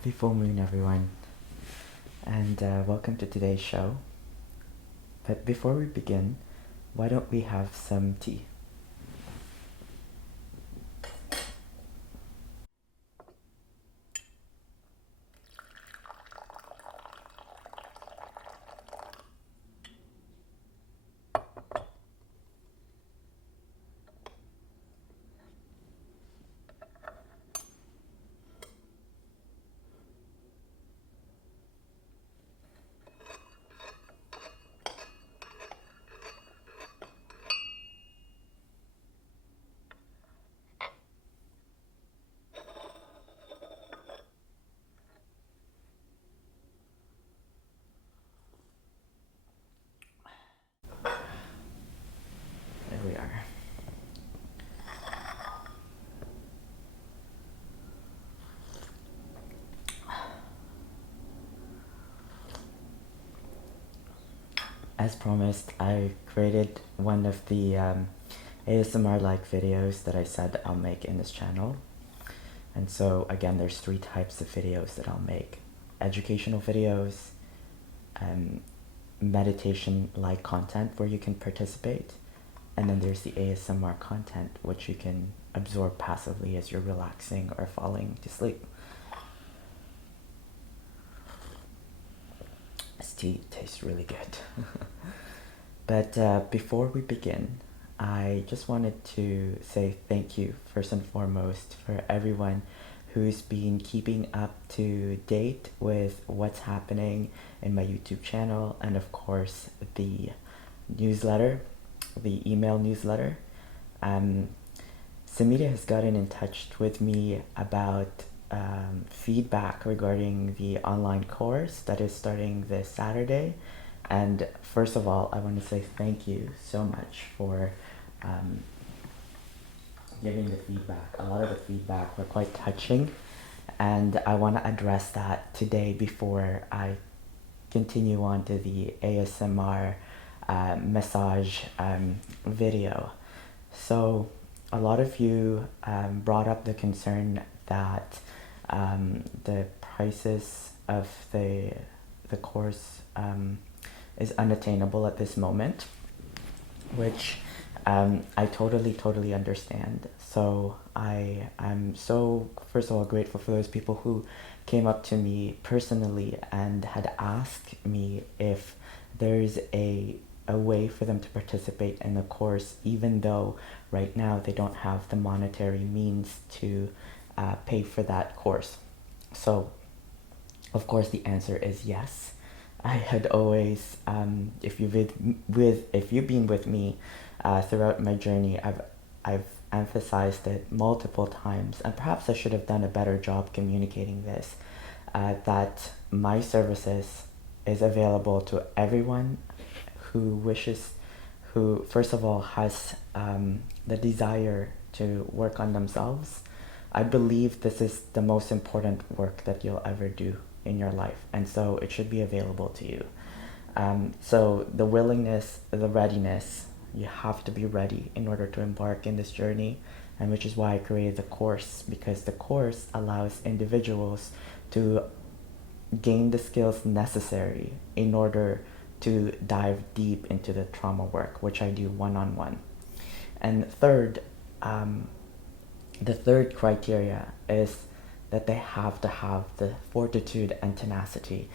Happy full moon, everyone, and welcome to today's show. But before we begin, why don't we have some tea? There we are. As promised, I created one of the ASMR-like videos that I said I'll make in this channel. And so, again, there's three types of videos that I'll make. Educational videos, meditation-like content where you can participate, and then there's the ASMR content, which you can absorb passively as you're relaxing or falling to sleep. This tea tastes really good. But before we begin, I just wanted to say thank you, first and foremost, for everyone who's been keeping up to date with what's happening in my YouTube channel, and of course the newsletter, the email newsletter. Samita has gotten in touch with me about feedback regarding the online course that is starting this Saturday. And first of all, I want to say thank you so much for giving the feedback. A lot of the feedback were quite touching, and I want to address that today before I continue on to the ASMR massage video. So a lot of you brought up the concern that the prices of the course is unattainable at this moment, which I totally understand. So I'm so, first of all, grateful for those people who came up to me personally and had asked me if there's a way for them to participate in the course, even though right now they don't have the monetary means to pay for that course. So of course the answer is yes. I had always, if you've been with me throughout my journey, I've emphasized it multiple times, and perhaps I should have done a better job communicating this, that my services is available to everyone who wishes, who first of all has the desire to work on themselves. I believe this is the most important work that you'll ever do in your life, and so it should be available to you. So the willingness, the readiness, you have to be ready in order to embark in this journey, and which is why I created the course, because the course allows individuals to gain the skills necessary in order to dive deep into the trauma work, which I do one-on-one. And third, the third criteria is that they have to have the fortitude and tenacity,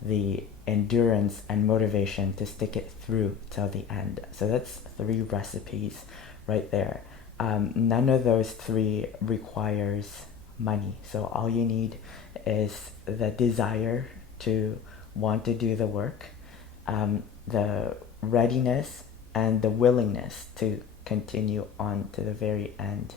the endurance and motivation to stick it through till the end. So that's three recipes right there. None of those three requires money. So all you need is the desire to want to do the work, the readiness, and the willingness to continue on to the very end.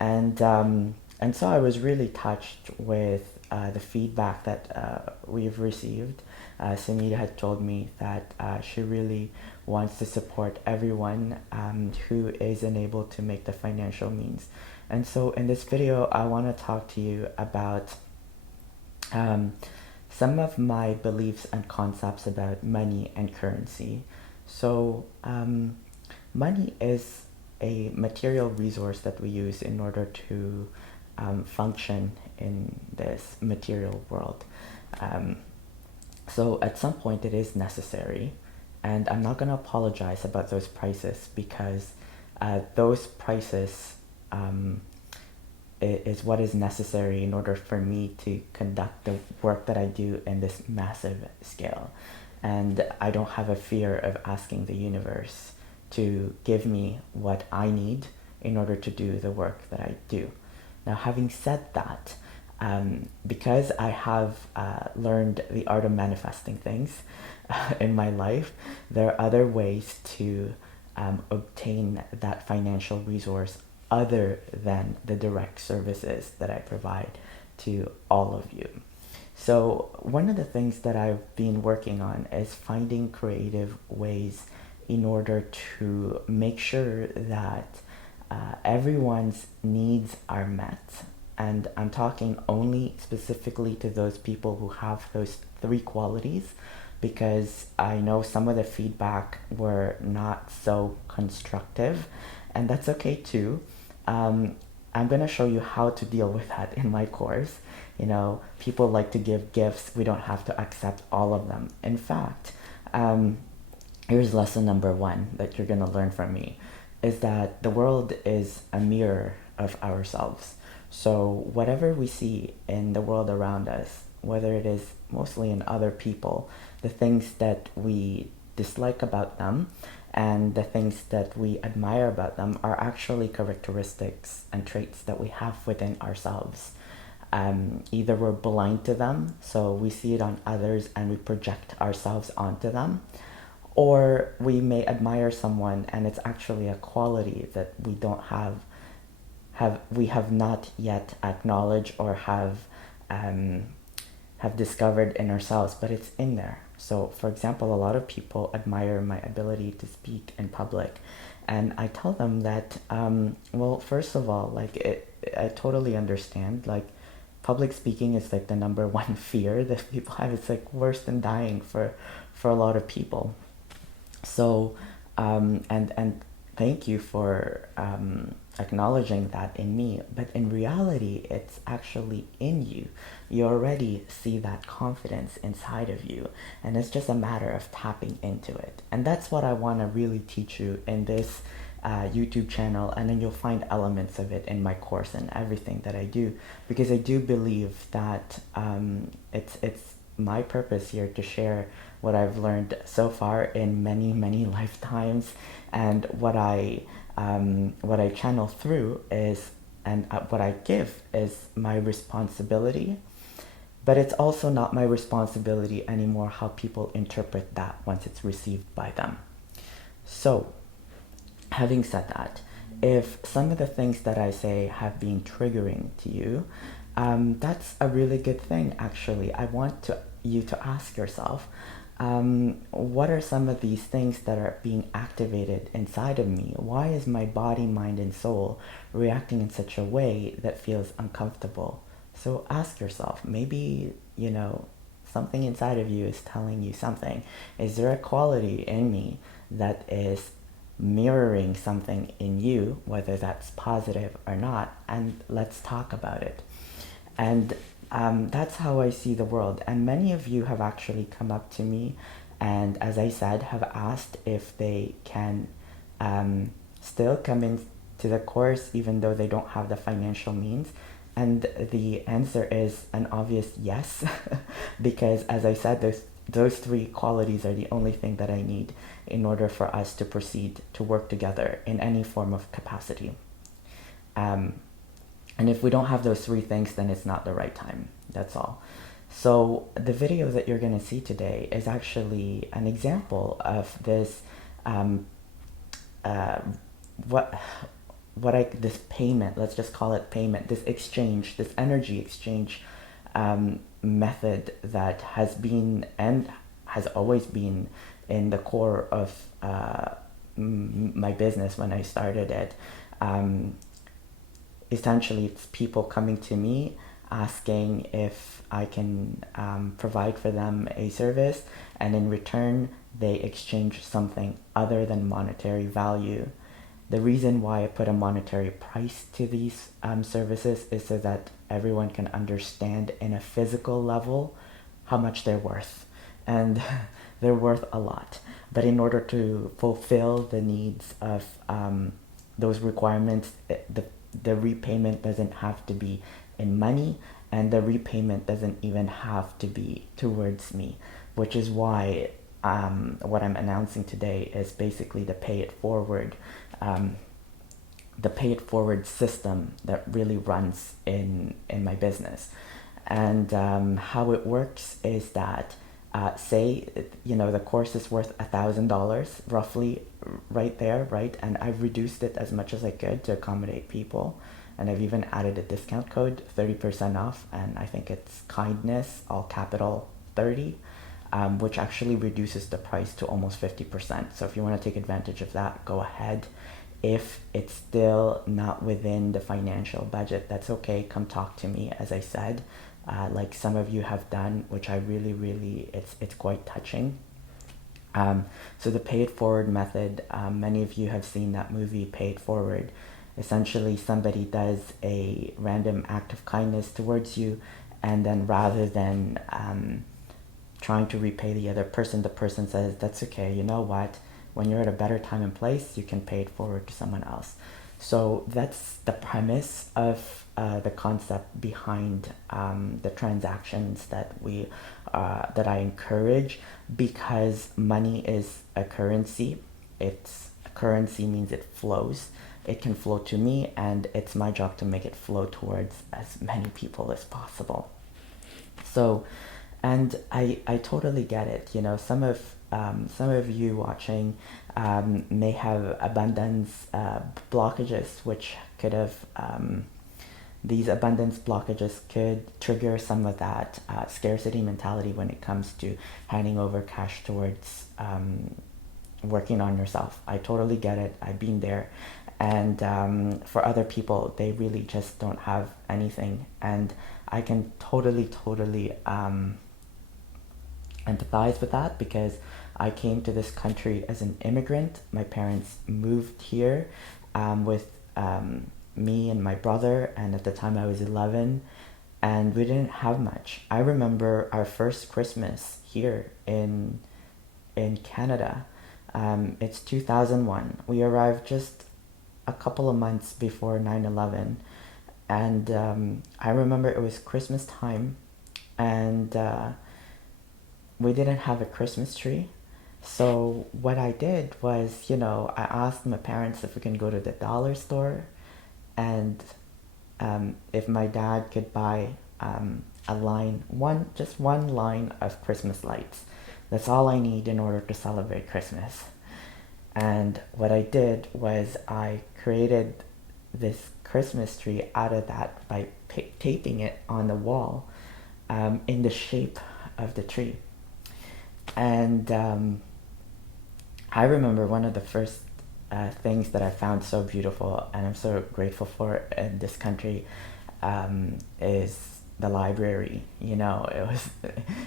And so I was really touched with the feedback that we've received. Samita had told me that she really wants to support everyone who is unable to make the financial means. And so in this video, I want to talk to you about some of my beliefs and concepts about money and currency. So money is a material resource that we use in order to function in this material world. Um, so at some point it is necessary, and I'm not going to apologize about those prices because those prices is what is necessary in order for me to conduct the work that I do in this massive scale. And I don't have a fear of asking the universe to give me what I need in order to do the work that I do. Now, having said that, because I have learned the art of manifesting things in my life, there are other ways to obtain that financial resource other than the direct services that I provide to all of you. So one of the things that I've been working on is finding creative ways in order to make sure that everyone's needs are met. And I'm talking only specifically to those people who have those three qualities, because I know some of the feedback were not so constructive, and that's okay too. I'm going to show you how to deal with that in my course. You know, people like to give gifts. We don't have to accept all of them. In fact, here's lesson number one that you're going to learn from me, is that the world is a mirror of ourselves. So whatever we see in the world around us, whether it is mostly in other people, the things that we dislike about them and the things that we admire about them are actually characteristics and traits that we have within ourselves. Either we're blind to them, so we see it on others and we project ourselves onto them, or we may admire someone and it's actually a quality that we don't we have not yet acknowledged or have discovered in ourselves, but it's in there. So for example, a lot of people admire my ability to speak in public, and I tell them that well, first of all, I totally understand, like, public speaking is like the number one fear that people have. It's like worse than dying for a lot of people. So and thank you for acknowledging that in me, but in reality it's actually in you. You already see that confidence inside of you, and it's just a matter of tapping into it. And that's what I want to really teach you in this YouTube channel, and then you'll find elements of it in my course and everything that I do, because I do believe that it's my purpose here to share what I've learned so far in many lifetimes, and what I channel through is, and what I give is my responsibility, but it's also not my responsibility anymore how people interpret that once it's received by them. So, having said that, if some of the things that I say have been triggering to you, that's a really good thing, actually. I want you to ask yourself, what are some of these things that are being activated inside of me? Why is my body, mind, and soul reacting in such a way that feels uncomfortable? So ask yourself, maybe, something inside of you is telling you something. Is there a quality in me that is mirroring something in you, whether that's positive or not? And let's talk about it. And that's how I see the world. And many of you have actually come up to me and, as I said, have asked if they can still come into the course even though they don't have the financial means. And the answer is an obvious yes, because, as I said, those three qualities are the only thing that I need in order for us to proceed to work together in any form of capacity. And if we don't have those three things, then it's not the right time. That's all. So the video that you're going to see today is actually an example of this, this payment, let's just call it payment, this exchange, this energy exchange method that has been and has always been in the core of my business when I started it. Essentially, it's people coming to me asking if I can provide for them a service, and in return they exchange something other than monetary value The reason why I put a monetary price to these services is so that everyone can understand in a physical level how much they're worth. And they're worth a lot. But in order to fulfill the needs of those requirements, the repayment doesn't have to be in money, and the repayment doesn't even have to be towards me, which is why what I'm announcing today is basically the pay it forward system that really runs in my business. And how it works is that say the course is worth $1,000 roughly, right there, right? And I've reduced it as much as I could to accommodate people, and I've even added a discount code, 30% off, and I think it's kindness, all capital 30, which actually reduces the price to almost 50%. So if you want to take advantage of that, go ahead. If it's still not within the financial budget, that's okay. Come talk to me, as I said, like some of you have done, which I really, it's quite touching. So the pay it forward method, many of you have seen that movie, Pay It Forward. Essentially, somebody does a random act of kindness towards you, and then rather than trying to repay the person says, that's okay, you know what? When you're at a better time and place, you can pay it forward to someone else. So that's the premise of the concept behind the transactions that that I encourage, because money is a currency. It's a currency means it flows. It can flow to me, and it's my job to make it flow towards as many people as possible. So, and I totally get it. Some of you watching may have abundance blockages, which could have these abundance blockages could trigger some of that scarcity mentality when it comes to handing over cash towards working on yourself. I totally get it. I've been there. And for other people, they really just don't have anything. And I can totally empathize with that, because I came to this country as an immigrant. My parents moved here with me and my brother, and at the time I was 11, and we didn't have much. I remember our first Christmas here in Canada. It's 2001. We arrived just a couple of months before 9/11, and I remember it was Christmas time, and we didn't have a Christmas tree. So what I did was, I asked my parents if we can go to the dollar store, and if my dad could buy just one line of Christmas lights. That's all I need in order to celebrate Christmas. And what I did was I created this Christmas tree out of that by taping it on the wall in the shape of the tree. And I remember one of the first things that I found so beautiful, and I'm so grateful for in this country, is the library. It was,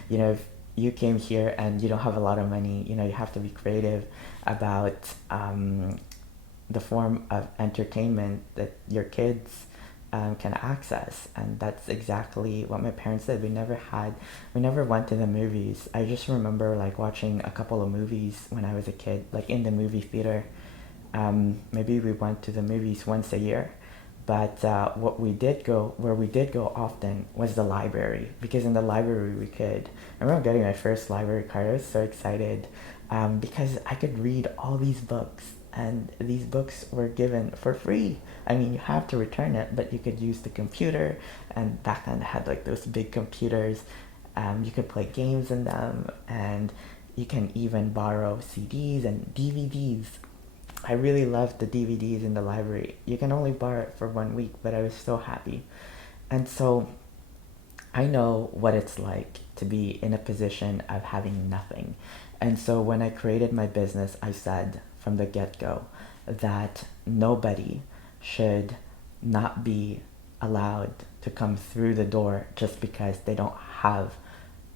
if you came here and you don't have a lot of money, you have to be creative about the form of entertainment that your kids can access. And that's exactly what my parents did. We never went to the movies. I just remember watching a couple of movies when I was a kid, in the movie theater. Maybe we went to the movies once a year, but where we did go often was the library, because in the library I remember getting my first library card. I was so excited because I could read all these books, and these books were given for free. I mean, you have to return it, but you could use the computer, and back then they had those big computers. You could play games in them, and you can even borrow CDs and DVDs. I really loved the DVDs in the library. You can only borrow it for 1 week, but I was so happy. And so I know what it's like to be in a position of having nothing. And so when I created my business, I said from the get-go that nobody should not be allowed to come through the door just because they don't have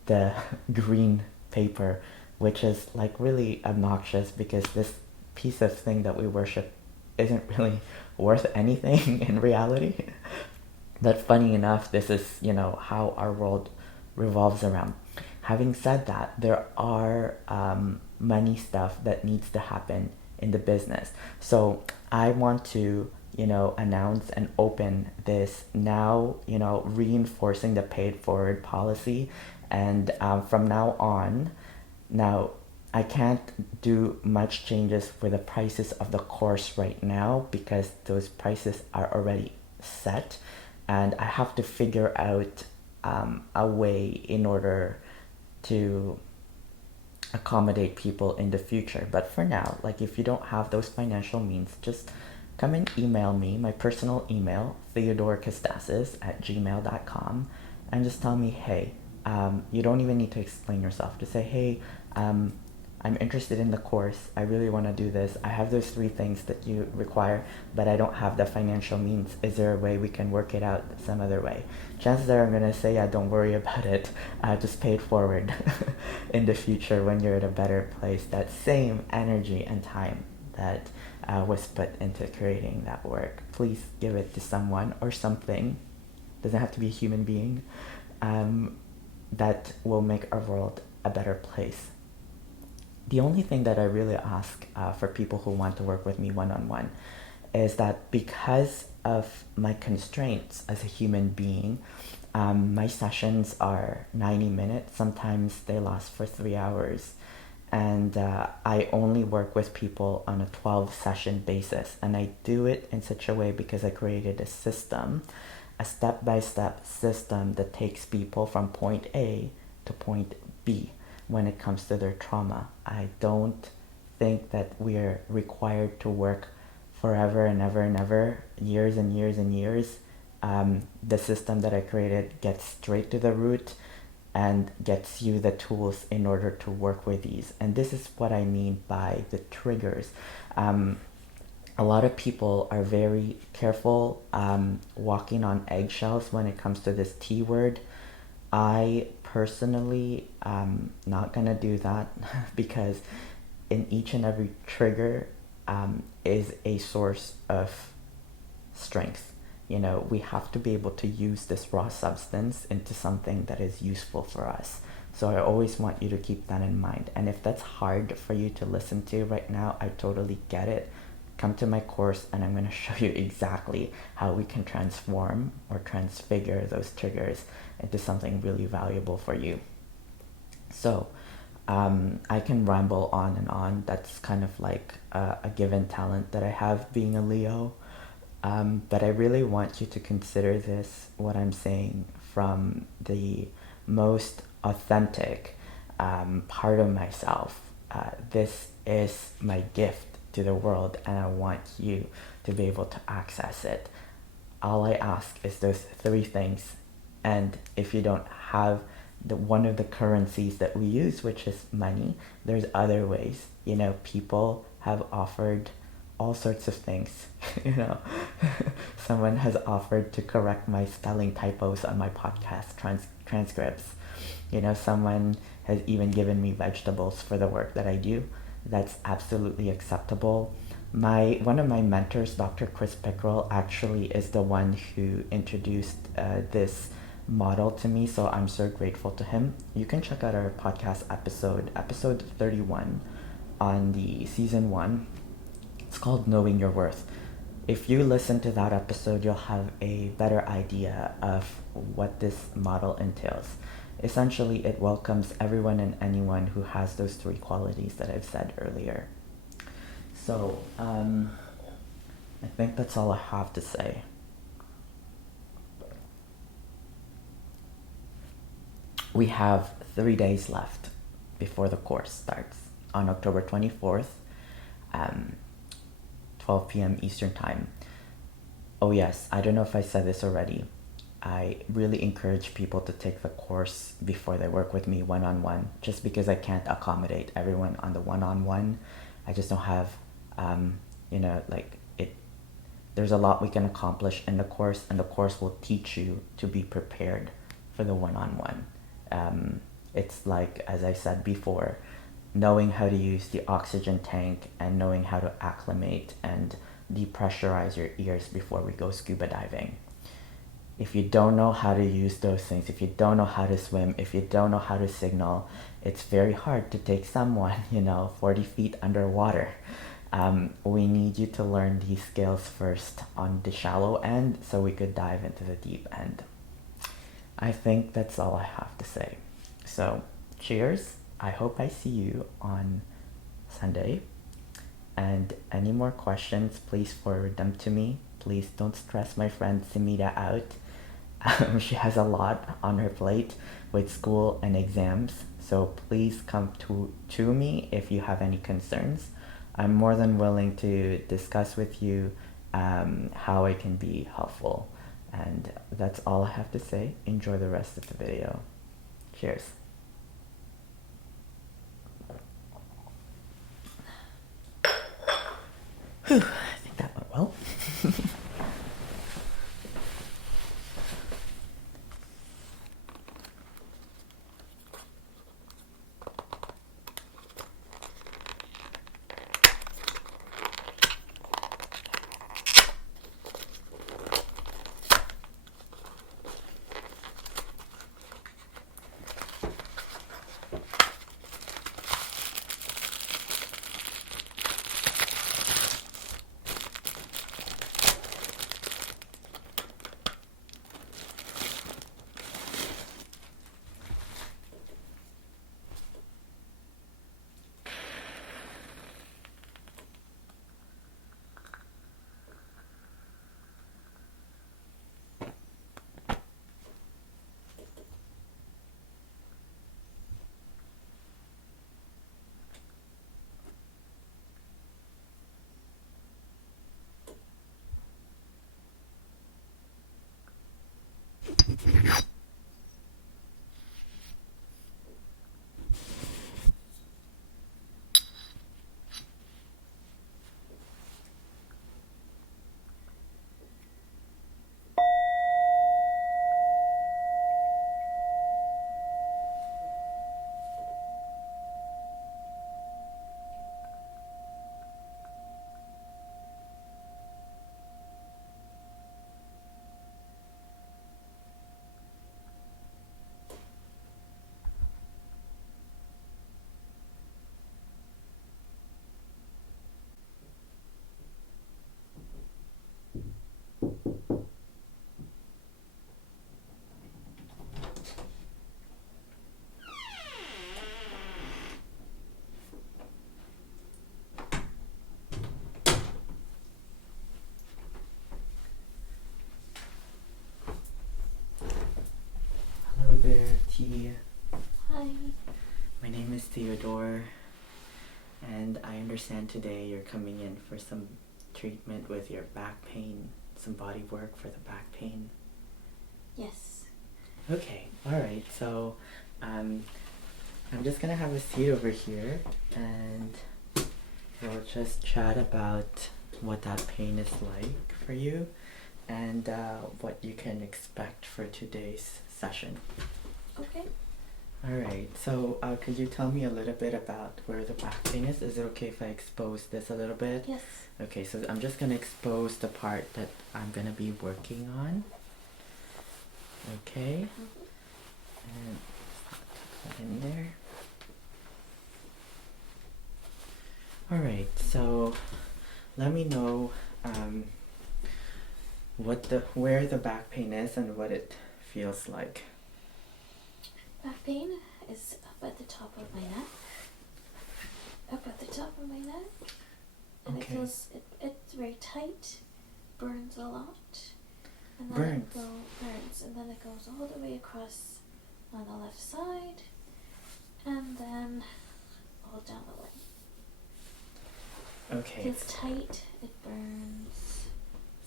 the green paper, which is really obnoxious, because this piece of thing that we worship isn't really worth anything in reality. But funny enough, this is, how our world revolves around. Having said that, there are money stuff that needs to happen in the business. So I want to, announce and open this now, reinforcing the paid forward policy. And from now on, now I can't do much changes for the prices of the course right now because those prices are already set, and I have to figure out a way in order to accommodate people in the future. But for now, like, if you don't have those financial means, just come and email me, my personal email, theodorecastasis@gmail.com, and just tell me, hey, you don't even need to explain yourself. Just say, hey, I'm interested in the course. I really want to do this. I have those 3 things that you require, but I don't have the financial means. Is there a way we can work it out some other way? Chances are I'm going to say, yeah, don't worry about it. Just pay it forward in the future when you're at a better place. That same energy and time that was put into creating that work, please give it to someone or something. Doesn't have to be a human being. That will make our world a better place. The only thing that I really ask for people who want to work with me one-on-one is that because of my constraints as a human being, my sessions are 90 minutes. Sometimes they last for 3 hours. And I only work with people on a 12-session basis. And I do it in such a way because I created a system, a step-by-step system that takes people from point A to point B when it comes to their trauma. I don't think that we are required to work forever and ever and ever, years and years and years. The system that I created gets straight to the root and gets you the tools in order to work with these. And this is what I mean by the triggers. A lot of people are very careful walking on eggshells when it comes to this T word. I personally am not gonna do that because in each and every trigger is a source of strength. We have to be able to use this raw substance into something that is useful for us. So I always want you to keep that in mind. And if that's hard for you to listen to right now, I totally get it. Come to my course and I'm going to show you exactly how we can transform or transfigure those triggers into something really valuable for you. So I can ramble on and on. That's kind of like a given talent that I have being a Leo. But I really want you to consider this, what I'm saying, from the most authentic part of myself. This is my gift to the world, and I want you to be able to access it. All I ask is those 3 things, and if you don't have one of the currencies that we use, which is money, there's other ways. People have offered all sorts of things. Someone has offered to correct my spelling typos on my podcast transcripts. Someone has even given me vegetables for the work that I do. That's absolutely acceptable. One of my mentors, Dr. Chris Pickrell, actually is the one who introduced this model to me, so I'm so grateful to him. You can check out our podcast episode 31 on the season 1. It's called Knowing Your Worth. If you listen to that episode, you'll have a better idea of what this model entails. Essentially, it welcomes everyone and anyone who has those 3 qualities that I've said earlier. So, I think that's all I have to say. We have 3 days left before the course starts on October 24th. 12 p.m. Eastern Time. Oh yes, I don't know if I said this already. I really encourage people to take the course before they work with me one-on-one, just because I can't accommodate everyone on the one-on-one. I just don't have, there's a lot we can accomplish in the course, and the course will teach you to be prepared for the one-on-one. It's like, as I said before, knowing how to use the oxygen tank and knowing how to acclimate and depressurize your ears before we go scuba diving. If you don't know how to use those things, if you don't know how to swim, if you don't know how to signal, it's very hard to take someone, 40 feet underwater. We need you to learn these skills first on the shallow end so we could dive into the deep end. I think that's all I have to say. So, cheers. I hope I see you on Sunday. And any more questions, please forward them to me. Please don't stress my friend Simita out. She has a lot on her plate with school and exams. So please come to me if you have any concerns. I'm more than willing to discuss with you how I can be helpful. And that's all I have to say. Enjoy the rest of the video. Cheers. Whew, I think that went well. Hello there, T. Hi. My name is Theodore, and I understand today you're coming in for some treatment with your back pain, some body work for the back pain. Yes. Okay, alright, so I'm just gonna have a seat over here and we'll just chat about what that pain is like for you and what you can expect for today's session. Okay. Alright, so could you tell me a little bit about where the back pain is? Is it okay if I expose this a little bit? Yes. Okay, so I'm just gonna expose the part that I'm gonna be working on. Okay. And tuck that in there. Alright, so let me know where the back pain is and what it feels like. Back pain is up at the top of my neck. Up at the top of my neck. And Okay. it feels, it's very tight, burns a lot. And then Burns? burns. And then it goes all the way across on the left side. And then all down the leg. Okay. It feels tight, it burns.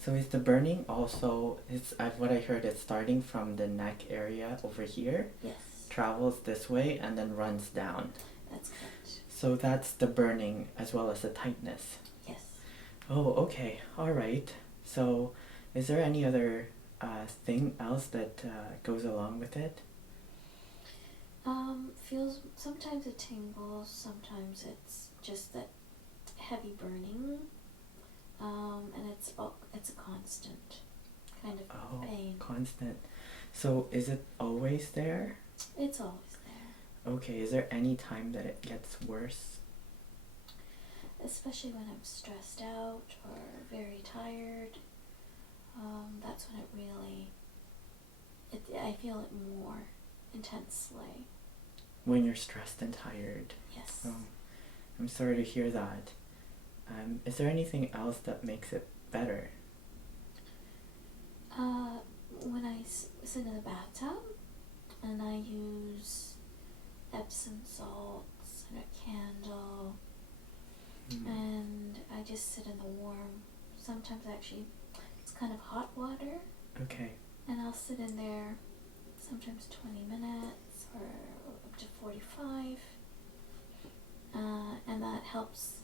So is the burning also, what I heard, it's starting from the neck area over here, Yes. travels this way and then runs down. That's correct. So that's the burning as well as the tightness. Yes. Oh, okay. Alright. So is there any other thing else that goes along with it? Feels sometimes it tingles, sometimes it's just that heavy burning, and it's a constant kind of pain. Constant. So is it always there? It's always there. Okay, is there any time that it gets worse? Especially when I'm stressed out or very tired. That's when it really, I feel it more intensely. When you're stressed and tired? Yes. Oh, I'm sorry to hear that. Is there anything else that makes it better? When I sit in the bathtub and I use Epsom salts and a candle, and I just sit in the warm, sometimes actually it's kind of hot water. Okay. And I'll sit in there sometimes 20 minutes or up to 45. And that helps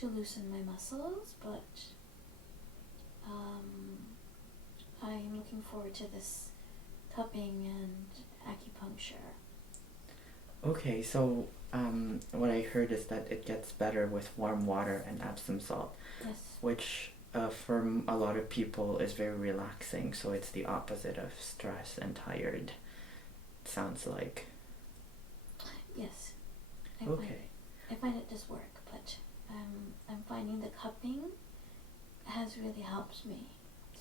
to loosen my muscles, but I'm looking forward to this cupping and acupuncture. Okay, so what I heard is that it gets better with warm water and Epsom salt. Yes. Which for a lot of people is very relaxing, so it's the opposite of stress and tired, it sounds like. Yes. I find it does work, but I'm finding the cupping has really helped me.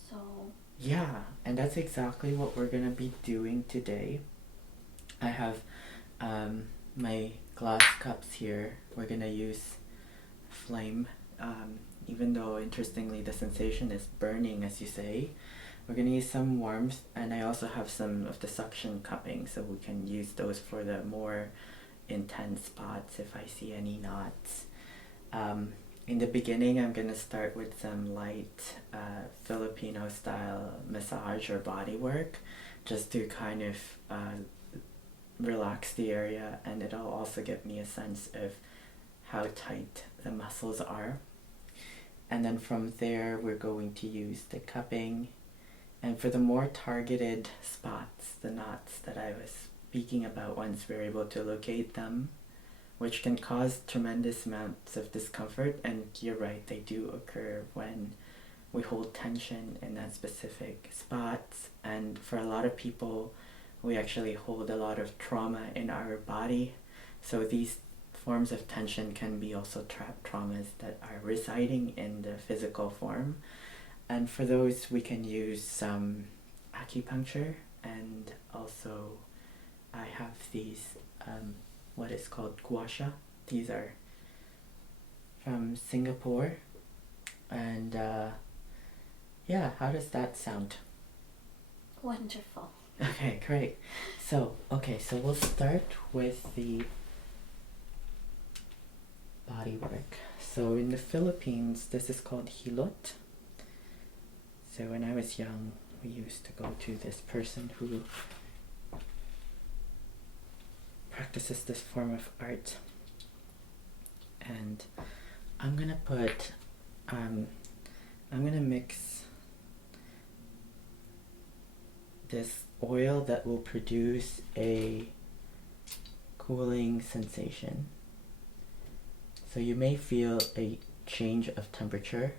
So yeah, and that's exactly what we're gonna be doing today. I have my glass cups here. We're gonna use flame, even though interestingly the sensation is burning, as you say. We're gonna use some warmth, and I also have some of the suction cupping, so we can use those for the more intense spots if I see any knots. In the beginning, I'm gonna start with some light Filipino style massage or body work, just to kind of relax the area, and it'll also give me a sense of how tight the muscles are. And then from there, we're going to use the cupping, and for the more targeted spots, the knots that I was speaking about, once we're able to locate them, which can cause tremendous amounts of discomfort, and you're right, they do occur when we hold tension in that specific spots. And for a lot of people, we actually hold a lot of trauma in our body, so these forms of tension can be also trapped traumas that are residing in the physical form. And for those, we can use some acupuncture, and also I have these what is called guasha. These are from Singapore, and yeah, how does that sound? wonderful. Okay, great. So we'll start with the body work. So in the Philippines, this is called hilot. So when I was young, we used to go to this person who practices this form of art, and I'm gonna mix this oil that will produce a cooling sensation. So you may feel a change of temperature.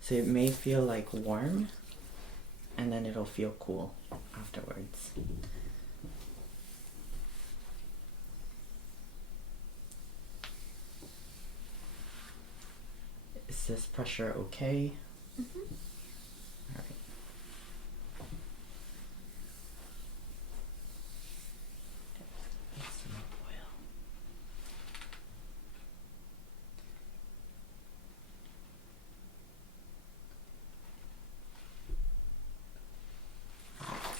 So it may feel like warm, and then it'll feel cool afterwards. Is this pressure okay? Mm-hmm. All right. Get some oil.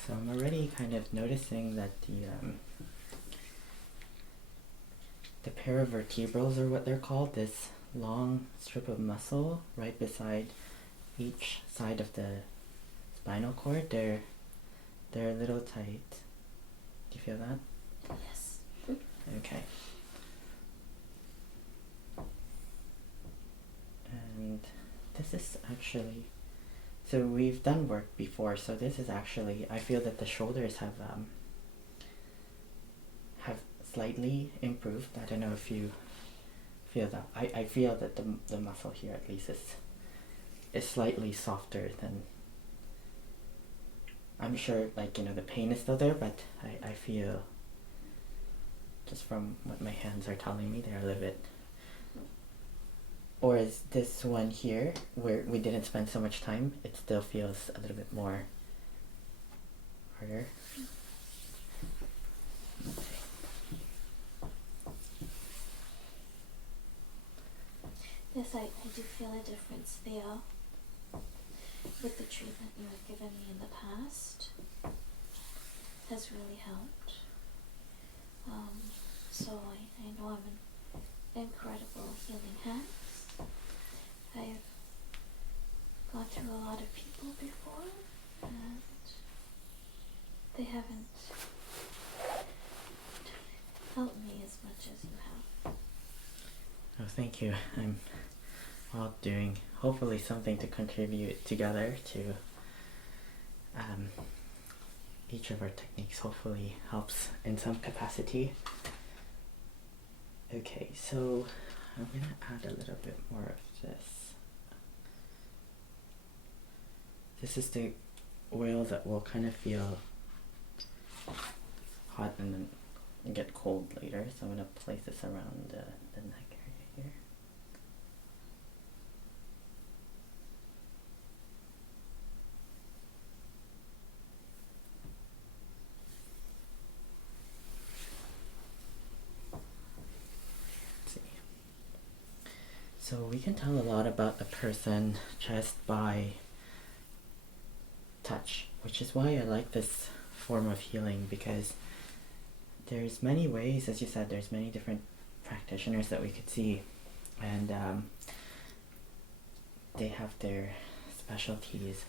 So I'm already kind of noticing that the paravertebrals, or what they're called, this long strip of muscle right beside each side of the spinal cord, they're a little tight. Do you feel that? Yes. Okay. And this is actually, so we've done work before, so this is actually, I feel that the shoulders have slightly improved. I don't know if you feel that. I feel that the muscle here at least is slightly softer than. I'm sure, like, you know, the pain is still there, but I feel, just from what my hands are telling me, they're a little bit. Or is this one here, where we didn't spend so much time, it still feels a little bit more harder? Yes, I do feel a difference there with the treatment you have given me in the past. Has really helped. So I know I'm in incredible healing hands. I've gone through a lot of people before, and they haven't helped me as much as you have. Oh, thank you. I'm all doing hopefully something to contribute together to each of our techniques. Hopefully helps in some capacity. Okay, so I'm gonna add a little bit more of this. This is the oil that will kind of feel hot and then get cold later. So I'm gonna place this around the neck area here. So we can tell a lot about a person just by touch, which is why I like this form of healing, because there's many ways, as you said, there's many different practitioners that we could see, and they have their specialties.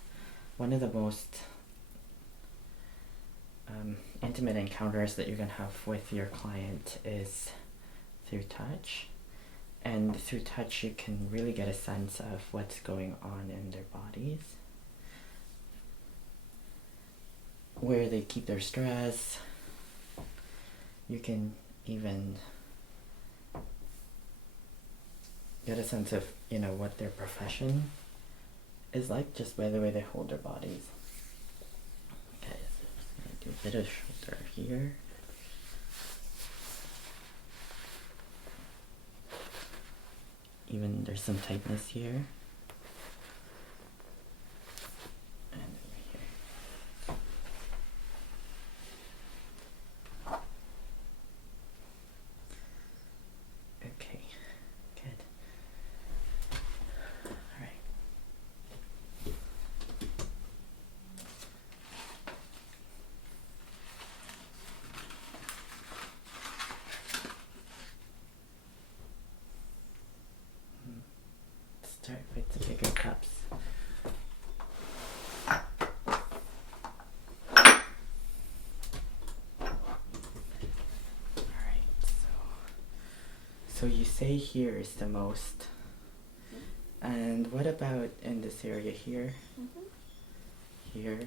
One of the most intimate encounters that you're going to have with your client is through touch. And through touch, you can really get a sense of what's going on in their bodies, where they keep their stress. You can even get a sense of, you know, what their profession is like just by the way they hold their bodies. Okay, so I'm going to do a bit of shoulder here. Even there's some tightness here. And over here. Okay, good. Alright. Start with the bigger cups. Alright, so you say here is the most. And what about in this area here? Here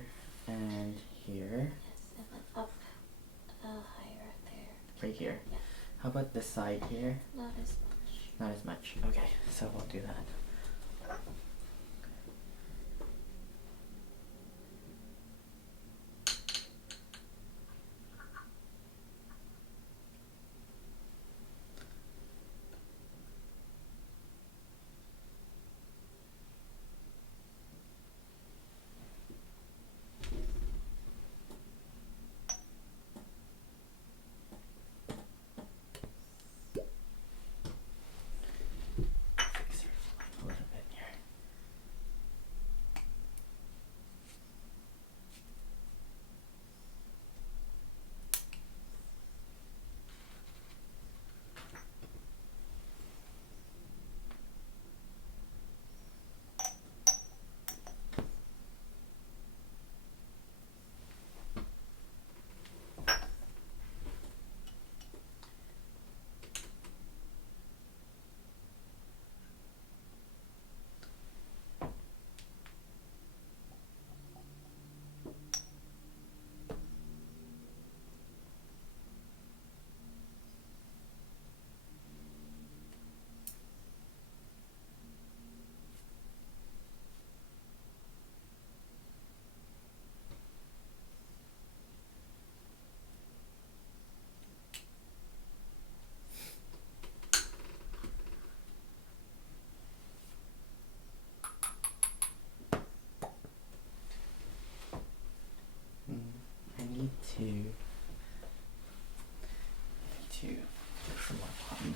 and here? Yes, and then up higher there. Right here? Yeah. How about the side here? Not as much. Not as much. Okay, so we'll do that. Fix her a little bit here. to look for more cotton.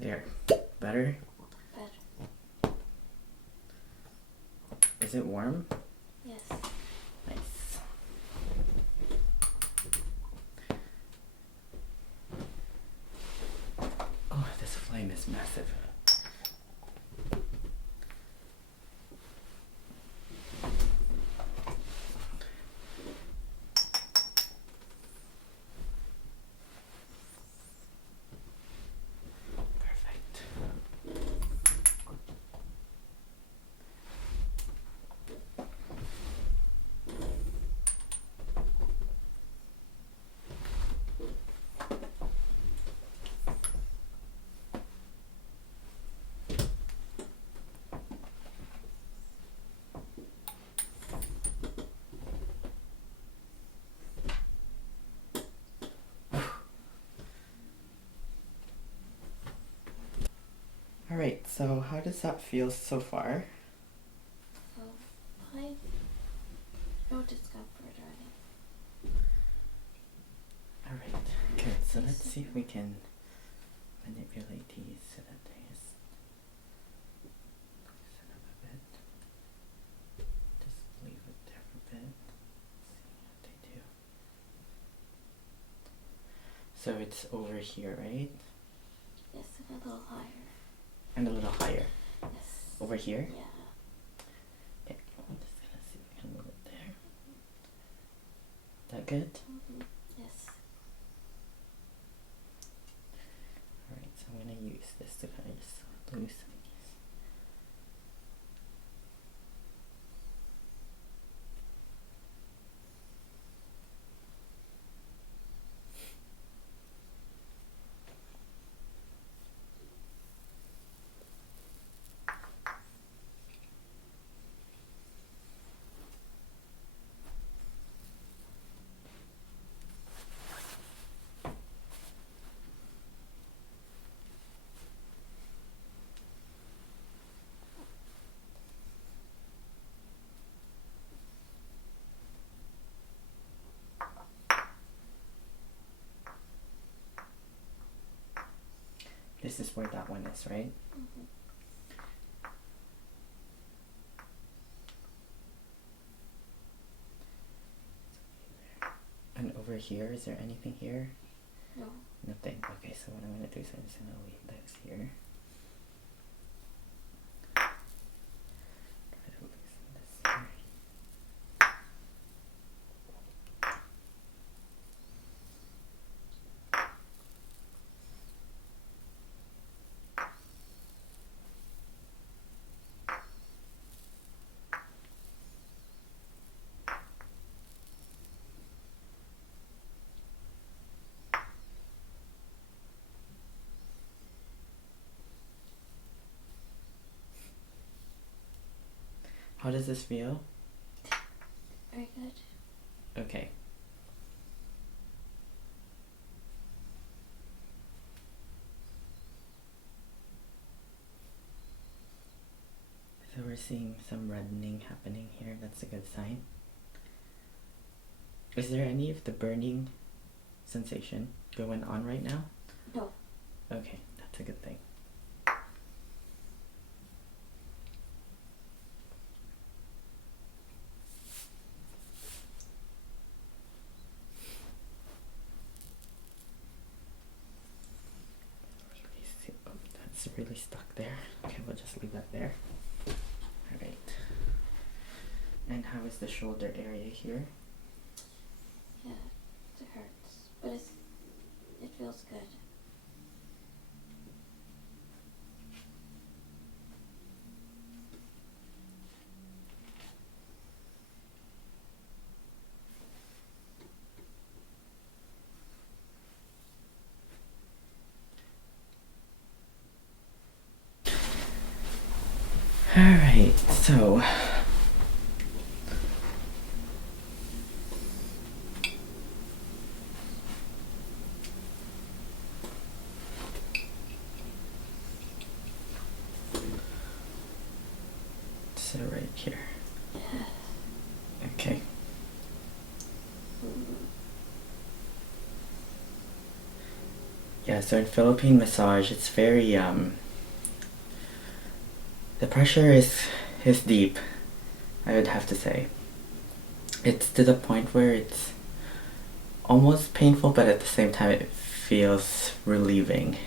There. Better? Better. Is it warm? Yes. Nice. Oh, this flame is massive. Alright, so how does that feel so far? Fine. No discomfort or anything. Alright, good. So let's see if we can manipulate these so that they just loosen up a bit. Just leave it there for a bit. See what they do. So it's over here, right? Yes, and a little higher. And a little higher. Yes. Over here? Yeah. Okay, I'm just gonna see if I can move it there. That good? Mm-hmm. Yes. Alright, so I'm gonna use this to kind of just loosen these. This is where that one is, right? Mm-hmm. And over here, is there anything here? No. Nothing. Okay, so what I'm gonna do is I'm just gonna leave this here. Try to loosen this here. How does this feel? Very good. Okay. So we're seeing some reddening happening here. That's a good sign. Is there any of the burning sensation going on right now? No. Okay, that's a good thing. Oh, that's really stuck there. Okay, we'll just leave that there. Alright. And how is the shoulder area here? Yeah, it hurts, but it feels good. Alright, so right here. Okay. Yeah, so in Philippine massage, it's very the pressure is deep, I would have to say. It's to the point where it's almost painful, but at the same time it feels relieving.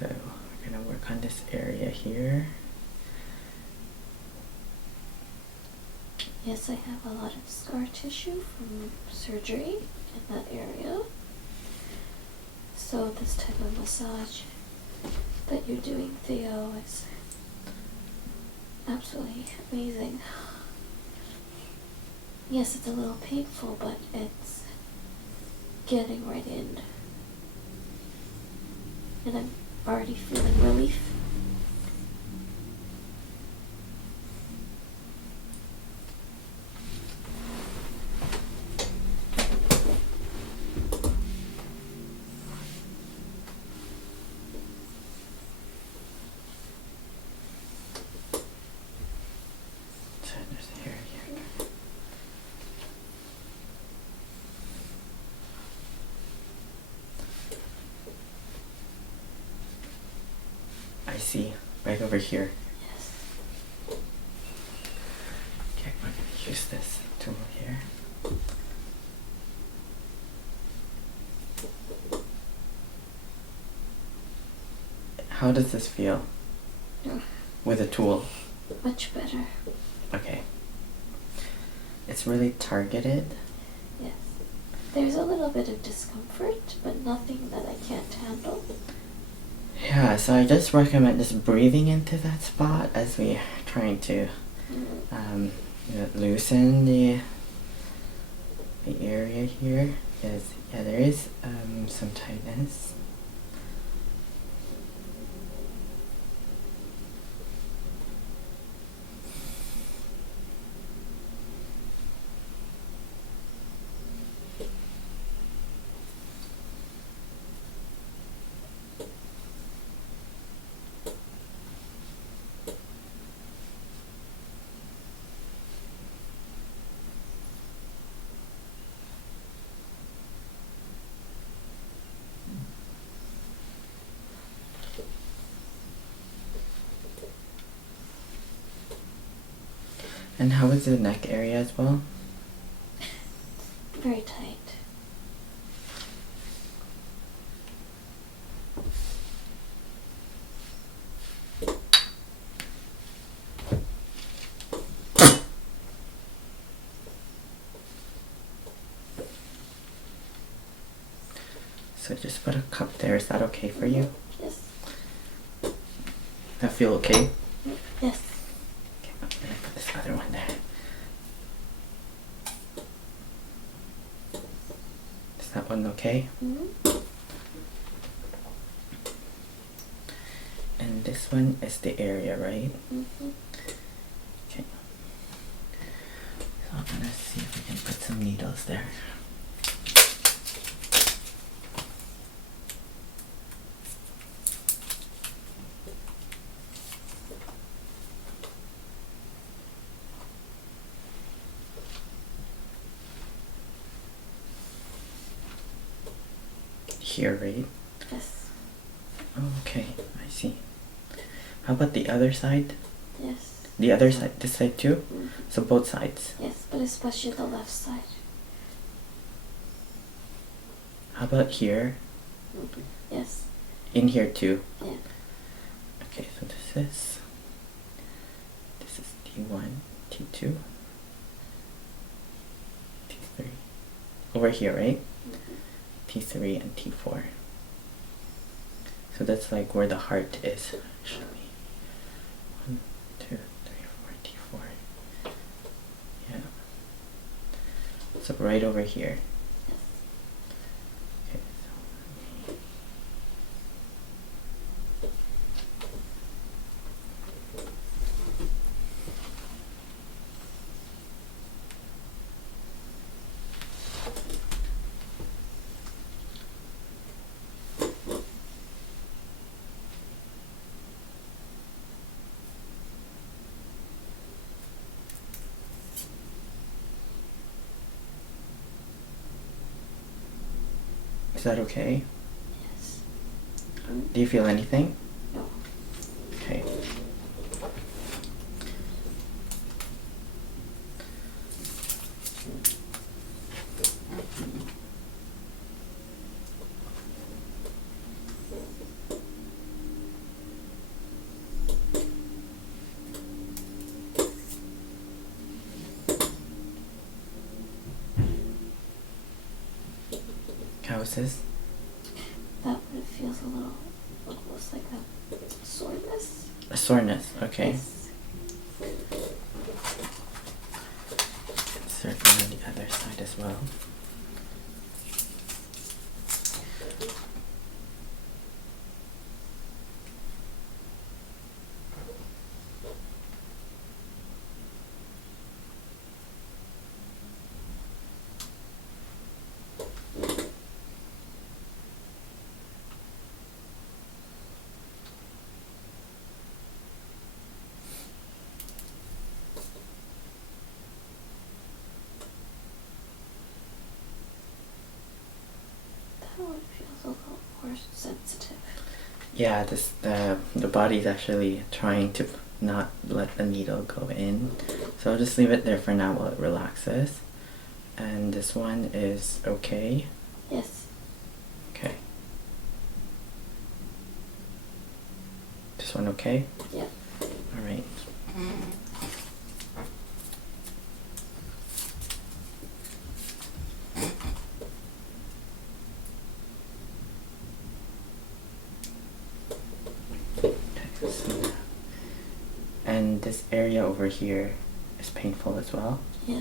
So we're gonna work on this area here. Yes, I have a lot of scar tissue from surgery in that area. So this type of massage that you're doing, Theo, is absolutely amazing. Yes, it's a little painful, but it's getting right in. And I'm already feeling relief. I see, right over here. Yes. Okay, we're gonna use this tool here. How does this feel with a tool? Much better. Okay. It's really targeted. Yes. There's a little bit of discomfort, but nothing that I can't handle. Yeah, so I just recommend just breathing into that spot as we are trying to loosen the area here. Because yeah, there is some tightness. And how is the neck area as well? Very tight. So just put a cup there. Is that okay for you? Yes. That feel okay? Yes. Okay, I'm gonna put this other one there. Is that one okay? Mm-hmm. And this one is the area, right? Mm-hmm. Okay. So I'm gonna see if we can put some needles there. Here, right? Yes. Oh, okay, I see. How about the other side? Yes. The other side, this side too? Mm-hmm. So both sides. Yes, but especially the left side. How about here? Mm-hmm. Yes. In here too? Yeah. Okay, so this is T1, T2, T3. Over here, right? Mm-hmm. T3 and T4. So that's like where the heart is, actually. 1, 2, 3, 4, T4. Yeah. So right over here. Yes. Okay, so Is that okay? Yes. Do you feel anything? No. Okay. How is this? That one, it feels a little, almost like a soreness. A soreness, okay. Yes. Certainly on the other side as well. That one feels a little more sensitive. Yeah, the body's actually trying to not let the needle go in. So I'll just leave it there for now while it relaxes. And this one is okay. Yes. Okay. This one okay? Yeah. All right. Okay, so and this area over here is painful as well. Yeah.